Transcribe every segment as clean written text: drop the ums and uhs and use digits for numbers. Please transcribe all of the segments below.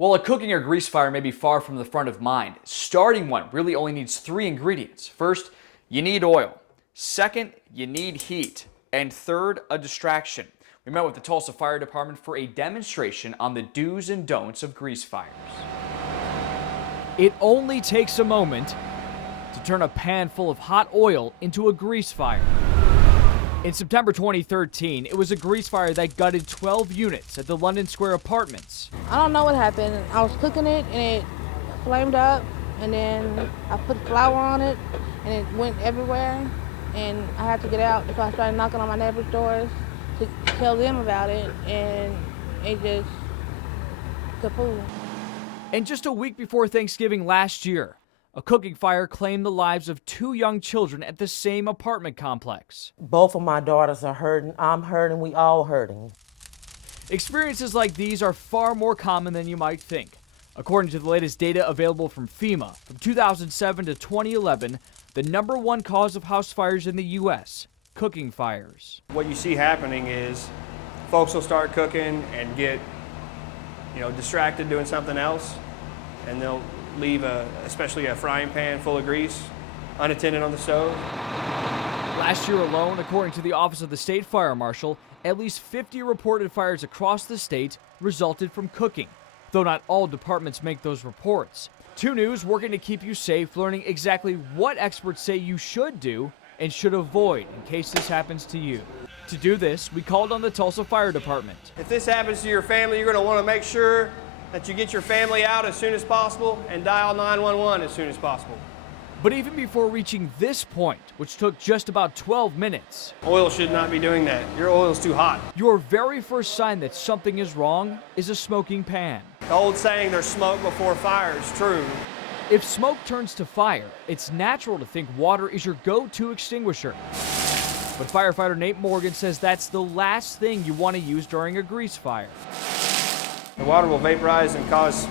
While a cooking or grease fire may be far from the front of mind, starting one really only needs three ingredients. First, you need oil. Second, you need heat. And third, a distraction. We met with the Tulsa Fire Department for a demonstration on the do's and don'ts of grease fires. It only takes a moment to turn a pan full of hot oil into a grease fire. In September 2013, it was a grease fire that gutted 12 units at the London Square Apartments. I don't know what happened. I was cooking it and it flamed up, and then I put flour on it and it went everywhere, and I had to get out because I started knocking on my neighbors' doors to tell them about it, and it just kaput. And just a week before Thanksgiving last year, a cooking fire claimed the lives of two young children at the same apartment complex. Both of my daughters are hurting. I'm hurting. We all hurting. Experiences like these are far more common than you might think. According to the latest data available from FEMA, from 2007 to 2011, the #1 cause of house fires in the U.S., cooking fires. What you see happening is folks will start cooking and get, distracted doing something else, and they'll leave especially a frying pan full of grease unattended on the stove. Last year alone, according to the Office of the State Fire Marshal, at least 50 reported fires across the state resulted from cooking, though not all departments make those reports. 2 News working to keep you safe, learning exactly what experts say you should do and should avoid in case this happens to you. To do this, we called on the Tulsa Fire Department. If this happens to your family, you're going to want to make sure that you get your family out as soon as possible and dial 911 as soon as possible. But even before reaching this point, which took just about 12 minutes, Oil should not be doing that. Your oil's too hot. your very first sign that something is wrong is a smoking pan. The old saying, there's smoke before fire, is true. If smoke turns to fire, it's natural to think water is your go-to extinguisher. But firefighter Nate Morgan says that's the last thing you want to use during a grease fire. The water will vaporize and cause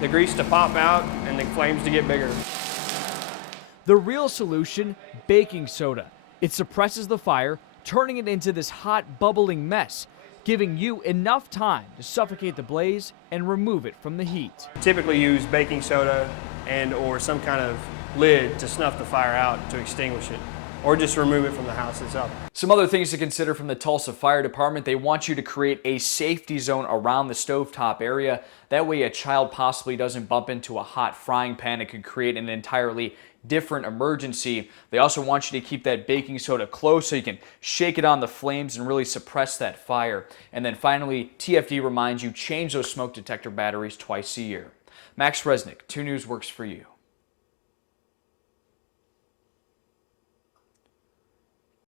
the grease to pop out and the flames to get bigger. The real solution, baking soda. It suppresses the fire, turning it into this hot, bubbling mess, giving you enough time to suffocate the blaze and remove it from the heat. Typically use baking soda and or some kind of lid to snuff the fire out to extinguish it, or just remove it from the house itself. Some other things to consider from the Tulsa Fire Department: they want you to create a safety zone around the stovetop area. That way a child possibly doesn't bump into a hot frying pan. It could create an entirely different emergency. They also want you to keep that baking soda close so you can shake it on the flames and really suppress that fire. And then finally, TFD reminds you, change those smoke detector batteries twice a year. Max Resnick, 2 News works for you.